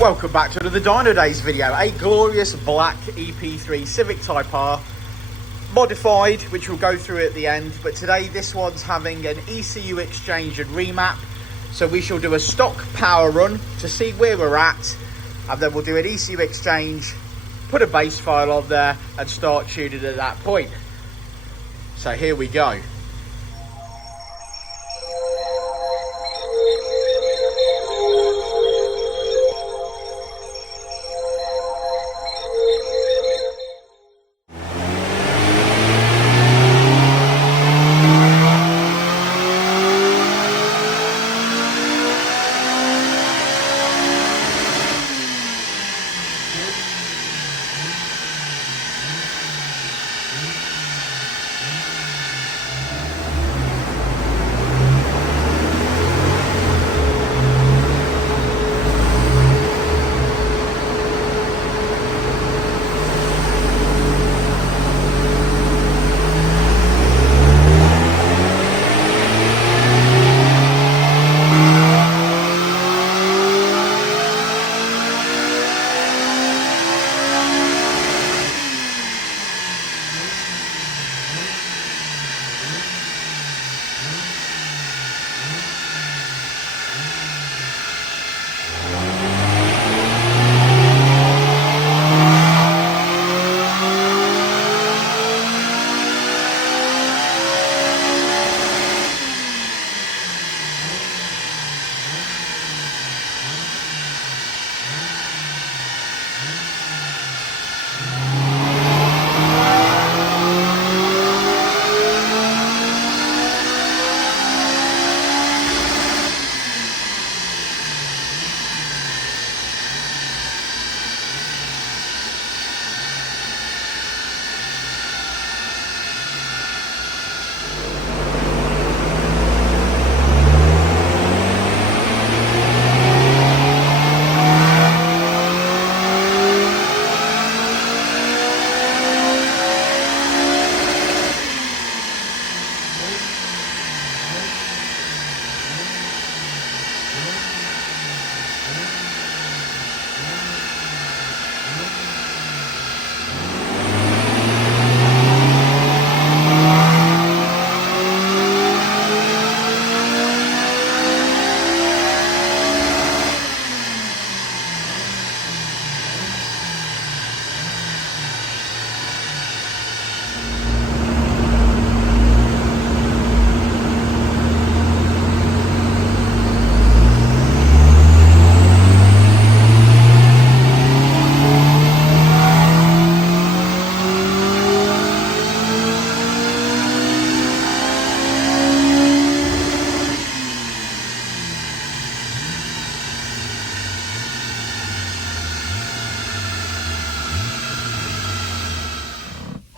Welcome back to another Dynodaze video. A glorious black Ep3 Civic Type R, modified, which we'll go through at the end. But today this one's having an ECU exchange and remap. So we shall do a stock power run to see where we're at. And then we'll do an ECU exchange, put a base file on there and start tuning at that point. So here we go.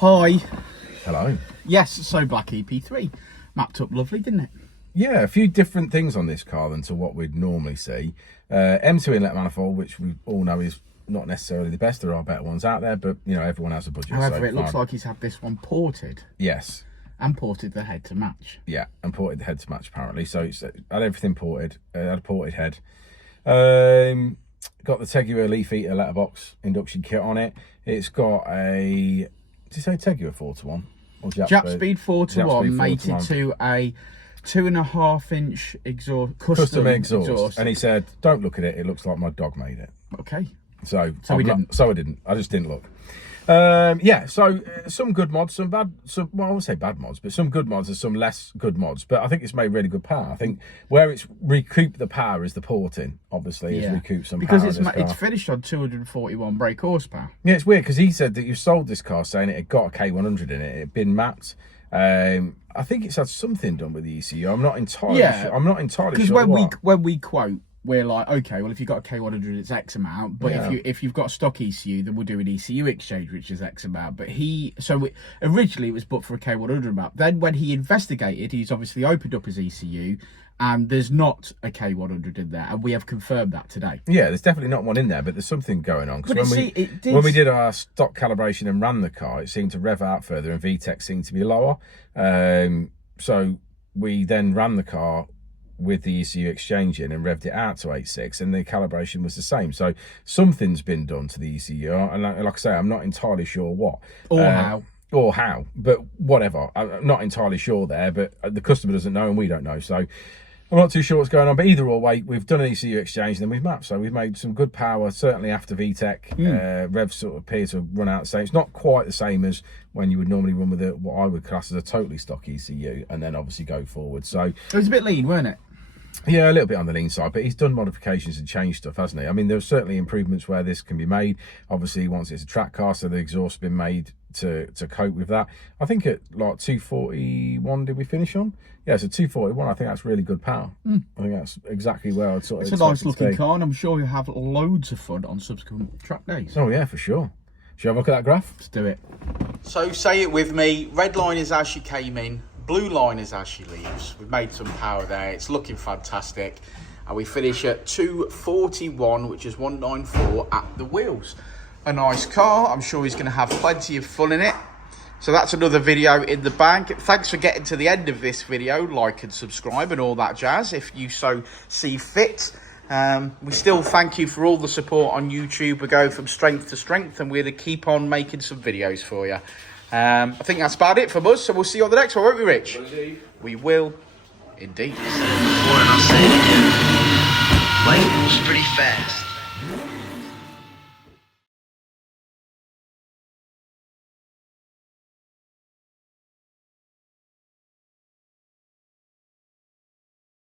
Hi. Hello. Yes, so black EP3 mapped up lovely, didn't it? Yeah, a few different things on this car than to what we'd normally see. M2 Inlet Manifold, which we all know is not necessarily the best. There are better ones out there, but you know, everyone has a budget. However, so it looks like he's had this one ported. Yes. And ported the head to match. Yeah, and ported the head to match apparently. So it's had everything ported. Had a ported head. Got the Tegiwa leaf eater letterbox induction kit on it. It's got a, did you say Tegiwa 4:1? Or Japspeed 4:1 mated to a 2.5-inch exhaust, custom exhaust. And he said, don't look at it, it looks like my dog made it. Okay. So we didn't. So I didn't. I just didn't look. Yeah, so some good mods, some bad, well, I won't say bad mods, but some good mods and some less good mods. But I think it's made really good power. I think where it's recouped the power is the porting, obviously, it's recouped some because power. Because it's finished on 241 brake horsepower. Yeah, it's weird because he said that you sold this car saying it had got a K100 in it, it had been mapped. I think it's had something done with the ECU. I'm not entirely sure. I'm not entirely sure. Because when we quote, we're like, okay, well, if you've got a K100, it's X amount. But if you've got a stock ECU, then we'll do an ECU exchange, which is X amount. But originally it was booked for a K100 amount. Then when he investigated, he's obviously opened up his ECU, and there's not a K100 in there, and we have confirmed that today. Yeah, there's definitely not one in there, but there's something going on. Because when we did our stock calibration and ran the car, it seemed to rev out further, and VTEC seemed to be lower. So we then ran the car with the ECU exchange in and revved it out to 8.6, and the calibration was the same. So something's been done to the ECU, and like I say, I'm not entirely sure what. Or how, but whatever. I'm not entirely sure there, but the customer doesn't know and we don't know. So I'm not too sure what's going on. But either way, we've done an ECU exchange and then we've mapped. So we've made some good power, certainly after VTEC. Revs sort of appear to run out the same. It's not quite the same as when you would normally run with what I would class as a totally stock ECU and then obviously go forward. So it was a bit lean, weren't it? Yeah, a little bit on the lean side, but he's done modifications and changed stuff, hasn't he? I mean, there's certainly improvements where this can be made. Obviously, once it's a track car, so the exhaust's been made to cope with that. I think at like 241, did we finish on? Yeah, so 241, I think that's really good power. I think that's exactly where I'd sort of. It's a nice looking car, and I'm sure you'll have loads of fun on subsequent track days. Oh, yeah, for sure. Should we have a look at that graph? Let's do it. So say it with me, red line is as she came in, blue line is as she leaves. We've made some power there, it's looking fantastic. And we finish at 241, which is 194 at the wheels. A nice car, I'm sure he's going to have plenty of fun in it. So that's another video in the bag. Thanks for getting to the end of this video. Like and subscribe and all that jazz if you so see fit. We still thank you for all the support on YouTube. We're going from strength to strength and we're going to keep on making some videos for you. I think that's about it from us, so we'll see you on the next one, won't we, Rich? Indeed. We will, indeed. Before, and I'll say it again. Life moves pretty fast.